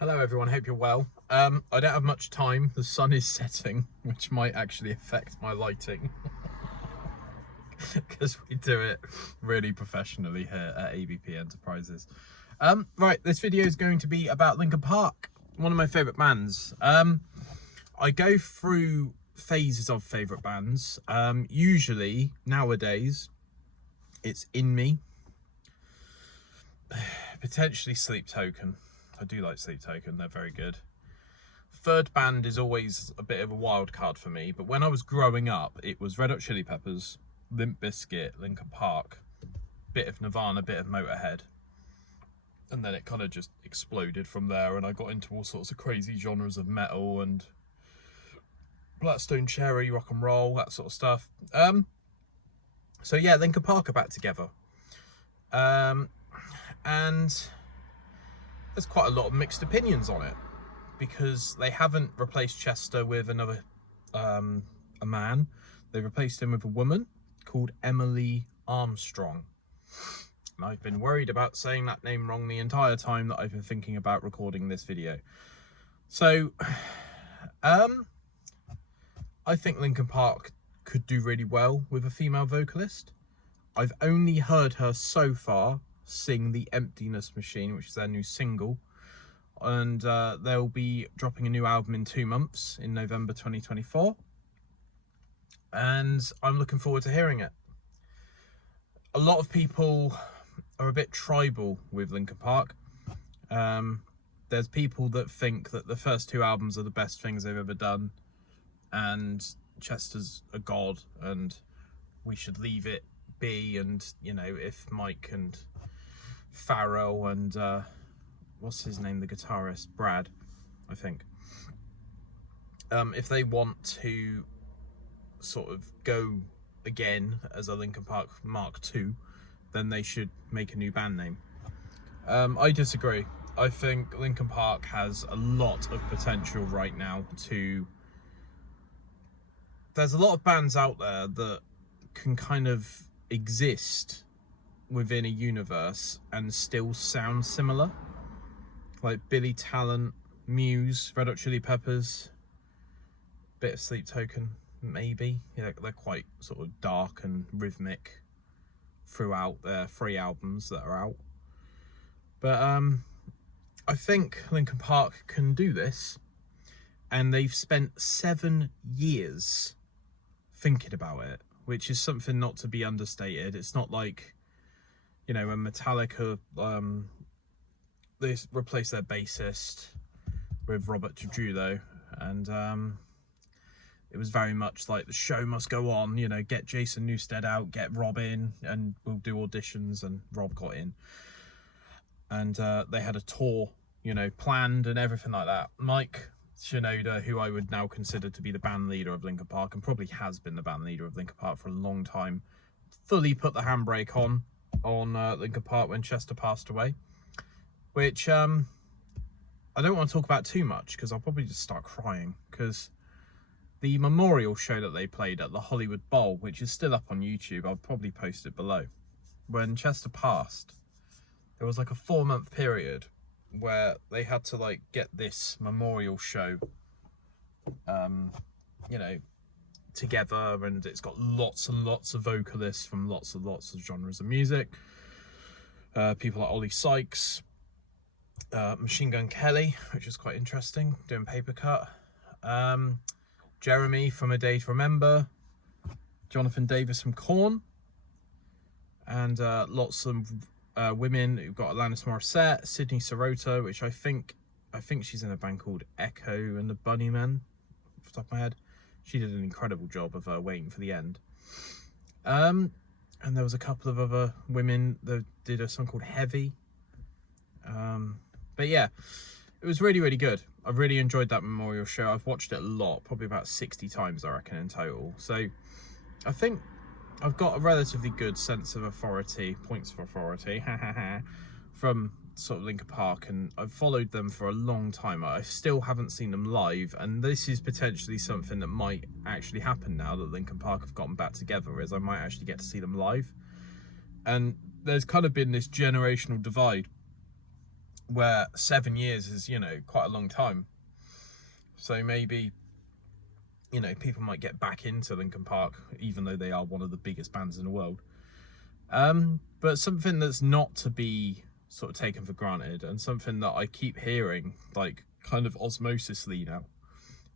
Hello everyone, hope you're well. I don't have much time, the sun is setting, which might actually affect my lighting. Because we do it really professionally here at ABP Enterprises. Right, this video is going to be about Linkin Park, one of my favourite bands. I go through phases of favourite bands. Usually, nowadays, it's In Me, potentially Sleep Token. I do like Sleep Token, they're very good. Third band is always a bit of a wild card for me, but when I was growing up, it was Red Hot Chili Peppers, Limp Bizkit, Linkin Park, bit of Nirvana, bit of Motorhead. And then it kind of just exploded from there, and I got into all sorts of crazy genres of metal and Blackstone Cherry, rock and roll, that sort of stuff. So yeah, Linkin Park are back together. And there's quite a lot of mixed opinions on it, because they haven't replaced Chester with another a man. They replaced him with a woman called Emily Armstrong. And I've been worried about saying that name wrong the entire time that I've been thinking about recording this video. So I think Linkin Park could do really well with a female vocalist. I've only heard her so far sing The Emptiness Machine, which is their new single, and they'll be dropping a new album in 2 months, in November 2024, and I'm looking forward to hearing it. A lot of people are a bit tribal with Linkin Park. There's people that think that the first 2 albums are the best things they've ever done, and Chester's a god and we should leave it be, and you know, if Mike and Farrell and what's his name, the guitarist, Brad, I think, if they want to sort of go again as a Linkin Park Mark II, then they should make a new band name. I disagree. I think Linkin Park has a lot of potential right now to... There's a lot of bands out there that can kind of exist within a universe and still sound similar, like Billy Talent, Muse, Red Hot Chili Peppers, bit of Sleep Token, maybe. Yeah, they're quite sort of dark and rhythmic throughout their 3 albums that are out. But I think Linkin Park can do this, and they've spent 7 years thinking about it, which is something not to be understated. It's not like, you know, when Metallica, they replaced their bassist with Robert Trujillo, and it was very much like the show must go on, you know, get Jason Newsted out, get Rob in, and we'll do auditions, and Rob got in. And they had a tour, you know, planned and everything like that. Mike Shinoda, who I would now consider to be the band leader of Linkin Park, and probably has been the band leader of Linkin Park for a long time, fully put the handbrake on Linkin Park when Chester passed away, which I don't want to talk about too much, because I'll probably just start crying, because the memorial show that they played at the Hollywood Bowl, which is still up on YouTube, I'll probably post it below, when Chester passed, there was like a 4-month period where they had to like get this memorial show you know, together, and it's got lots and lots of vocalists from lots and lots of genres of music, people like Ollie Sykes, Machine Gun Kelly, which is quite interesting, doing Paper Cut, Jeremy from A Day to Remember, Jonathan Davis from Korn, and lots of women. We've got Alanis Morissette, Sydney Sirota, which I think she's in a band called Echo and the Bunnymen, off the top of my head. She did an incredible job of Waiting for the End. And there was a couple of other women that did a song called Heavy. But yeah, it was really, really good. I really enjoyed that memorial show. I've watched it a lot, probably about 60 times, I reckon, in total. So I think I've got a relatively good sense of authority, points of authority, from sort of Linkin Park, and I've followed them for a long time. I still haven't seen them live, and this is potentially something that might actually happen now that Linkin Park have gotten back together, is I might actually get to see them live. And there's kind of been this generational divide where 7 years is, you know, quite a long time. So maybe, you know, people might get back into Linkin Park, even though they are one of the biggest bands in the world. But something that's not to be sort of taken for granted, and something that I keep hearing, like kind of osmosisly now,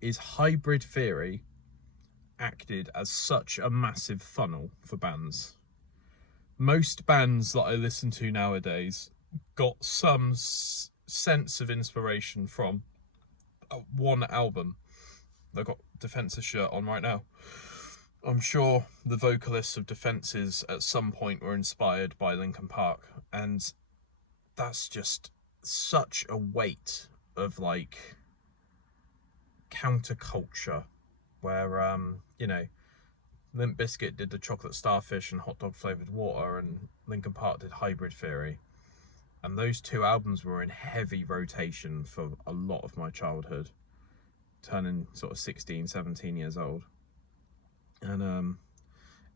is hybrid theory acted as such a massive funnel for bands. Most bands that I listen to nowadays got some sense of inspiration from one album. I've got Defense's shirt on right now. I'm sure the vocalists of Defenses at some point were inspired by Linkin Park, and that's just such a weight of like counterculture, where you know, Limp Bizkit did the Chocolate Starfish and Hot Dog Flavored Water, and Linkin Park did Hybrid Theory, and those two albums were in heavy rotation for a lot of my childhood, turning sort of 16, 17 years old. And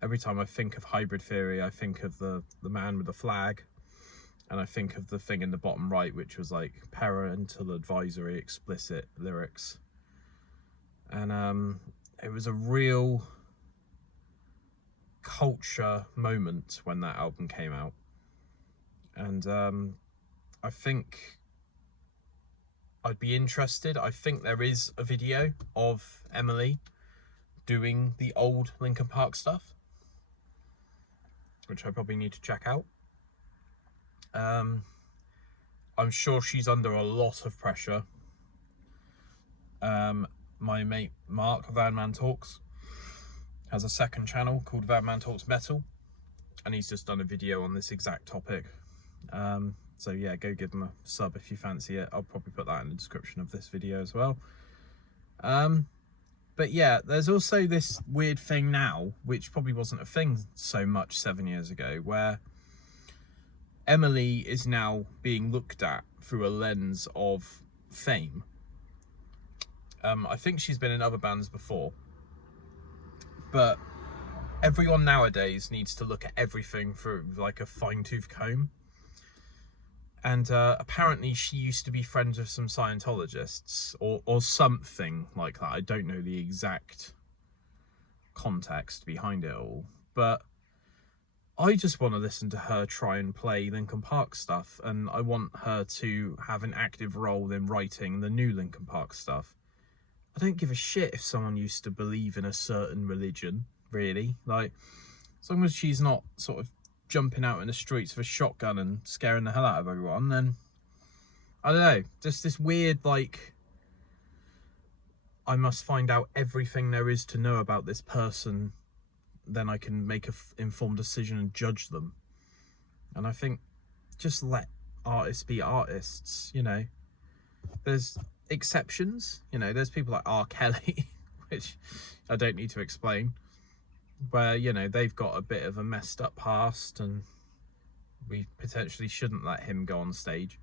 every time I think of Hybrid Theory, I think of the man with the flag, and I think of the thing in the bottom right, which was like parental advisory explicit lyrics. And it was a real culture moment when that album came out. And I think I'd be interested. I think there is a video of Emily doing the old Linkin Park stuff, which I probably need to check out. I'm sure she's under a lot of pressure. My mate Mark, Van Man Talks, has a second channel called Van Man Talks Metal, and he's just done a video on this exact topic. So yeah, go give him a sub if you fancy it. I'll probably put that in the description of this video as well. But yeah, there's also this weird thing now, which probably wasn't a thing so much 7 years ago, where Emily is now being looked at through a lens of fame. I think she's been in other bands before, but everyone nowadays needs to look at everything through like a fine-tooth comb. And apparently she used to be friends with some Scientologists or something like that. I don't know the exact context behind it all, but I just want to listen to her try and play Linkin Park stuff, and I want her to have an active role in writing the new Linkin Park stuff. I don't give a shit if someone used to believe in a certain religion, really. Like, as long as she's not sort of jumping out in the streets with a shotgun and scaring the hell out of everyone, then I don't know, just this weird, like, I must find out everything there is to know about this person, then I can make an informed decision and judge them. And I think, just let artists be artists, you know. There's exceptions, you know, there's people like R. Kelly, which I don't need to explain, where, you know, they've got a bit of a messed up past and we potentially shouldn't let him go on stage.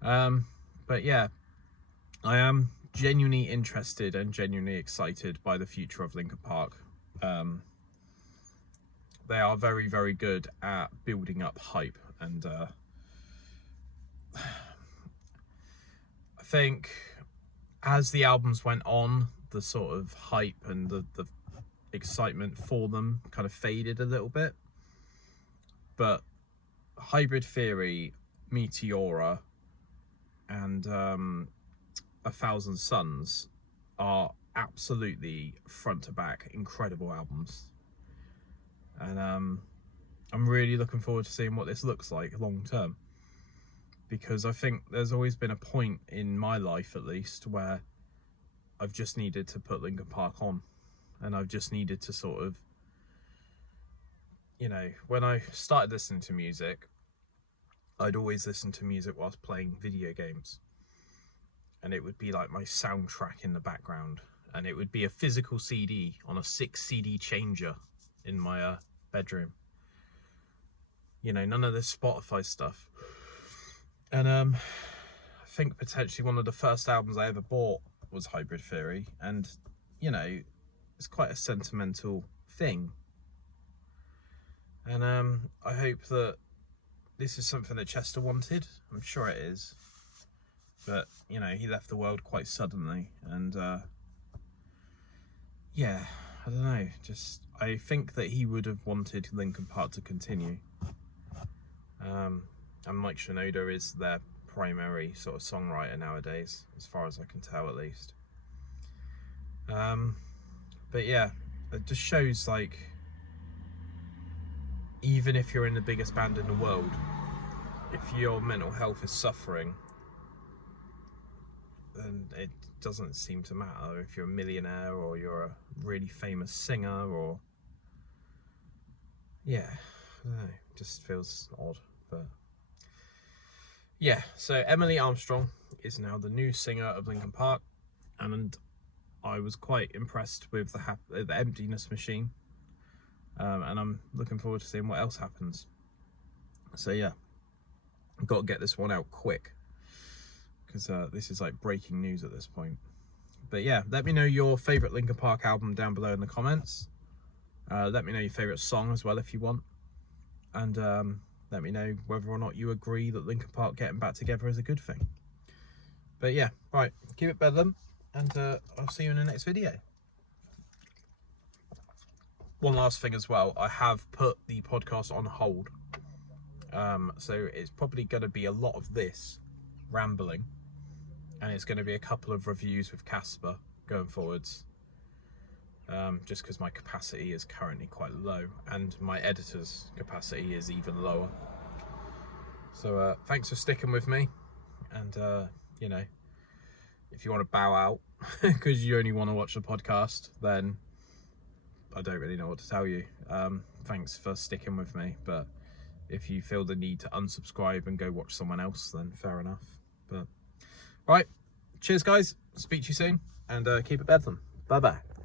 But yeah, I am genuinely interested and genuinely excited by the future of Linkin Park. They are very, very good at building up hype, and I think as the albums went on, the sort of hype and the excitement for them kind of faded a little bit. But Hybrid Theory, Meteora, and 1,000 Suns are absolutely front to back incredible albums, and I'm really looking forward to seeing what this looks like long term, because I think there's always been a point in my life, at least, where I've just needed to put Linkin Park on, and I've just needed to sort of, you know, when I started listening to music, I'd always listen to music whilst playing video games, and it would be like my soundtrack in the background, and it would be a physical CD on a 6 CD changer in my bedroom. You know, none of this Spotify stuff. And I think potentially one of the first albums I ever bought was Hybrid Theory, and, you know, it's quite a sentimental thing. And I hope that this is something that Chester wanted. I'm sure it is. But, you know, he left the world quite suddenly. And, yeah, I don't know. I think that he would have wanted Linkin Park to continue. And Mike Shinoda is their primary sort of songwriter nowadays, as far as I can tell, at least. But yeah, it just shows, like, even if you're in the biggest band in the world, if your mental health is suffering, then it doesn't seem to matter if you're a millionaire or you're a really famous singer, or yeah, I don't know, it just feels odd. But yeah, so Emily Armstrong is now the new singer of Linkin Park, and I was quite impressed with the Emptiness Machine, and I'm looking forward to seeing what else happens. So yeah, I've got to get this one out quick, because this is like breaking news at this point. But yeah, let me know your favourite Linkin Park album down below in the comments. Let me know your favourite song as well if you want, and let me know whether or not you agree that Linkin Park getting back together is a good thing. But yeah, right, keep it bedlam, and I'll see you in the next video. One last thing as well, I have put the podcast on hold, so it's probably going to be a lot of this rambling, and it's going to be a couple of reviews with Casper going forwards, just because my capacity is currently quite low, and my editor's capacity is even lower. So thanks for sticking with me, and you know, if you want to bow out because you only want to watch the podcast, then I don't really know what to tell you. Thanks for sticking with me, but if you feel the need to unsubscribe and go watch someone else, then fair enough. But right, cheers guys, speak to you soon, and keep it bedlam. Bye bye.